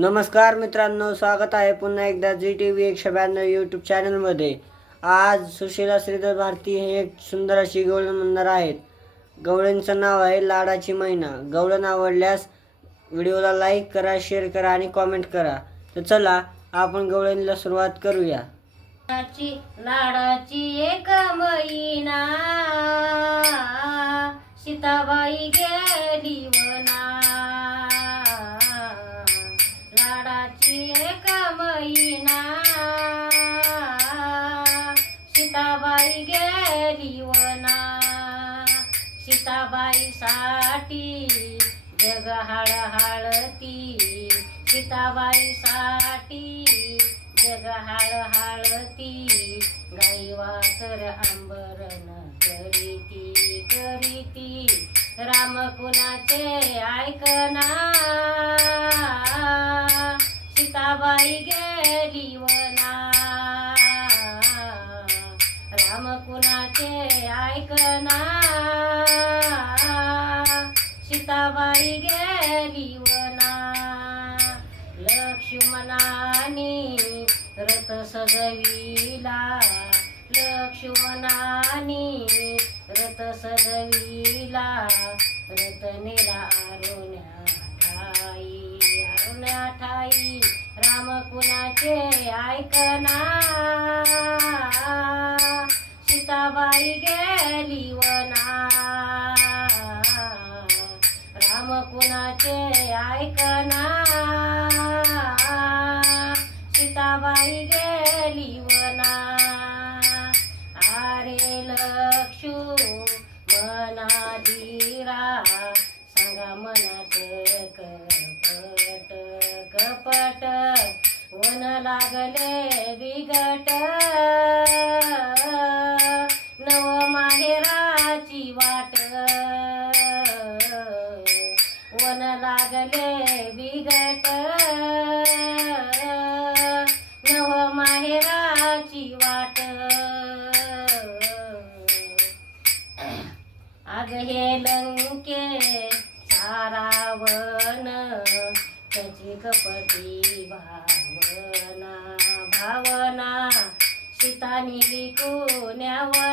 नमस्कार मित्रांनो स्वागत आहे पुन्हा एकदा जी टी व्ही एकशे ब्याण्णव यूट्यूब चॅनलमध्ये आज सुशीला श्रीधर भारती हे एक सुंदर अशी गवळण म्हणणार आहेत. गवळणचं नाव आहे लाडाची मैना. गवळण आवडल्यास व्हिडिओला लाईक करा शेअर करा आणि कॉमेंट करा. तर चला आपण गवळणीला सुरुवात करूया. लाडाची एक महिना सीताबाई गेली वना. लाडाची एक सीताबाई गेली वना. सीताबाई साठी जग हाळती सीताबाई साठी जग हाळ हाळती गाई वासर आंबरण करीती करीती. राम कुणाचे ऐकना. सीताबाई गेली वना. राम कुणाचे ऐकना सीताबाई गेली वना. लक्ष्मणानी रथ सजविला. लक्ष्मणानी रथ सजविला. रथ नेला आरुण्या ठाई आरुण्या ठाई. नाम कुणाचे ऐकना सीताबाई गेली वना राम कुणाचे ऐकना सीताबाई गेली वना अरे लक्षू मनाधीरा कपट वन लागले बिगट नव माहेराची वाट. वन लागले बिगट नव माहेराची वाट. आग हे लंग त्याची कपटी भावना. भावना सीतानी कोण्यावर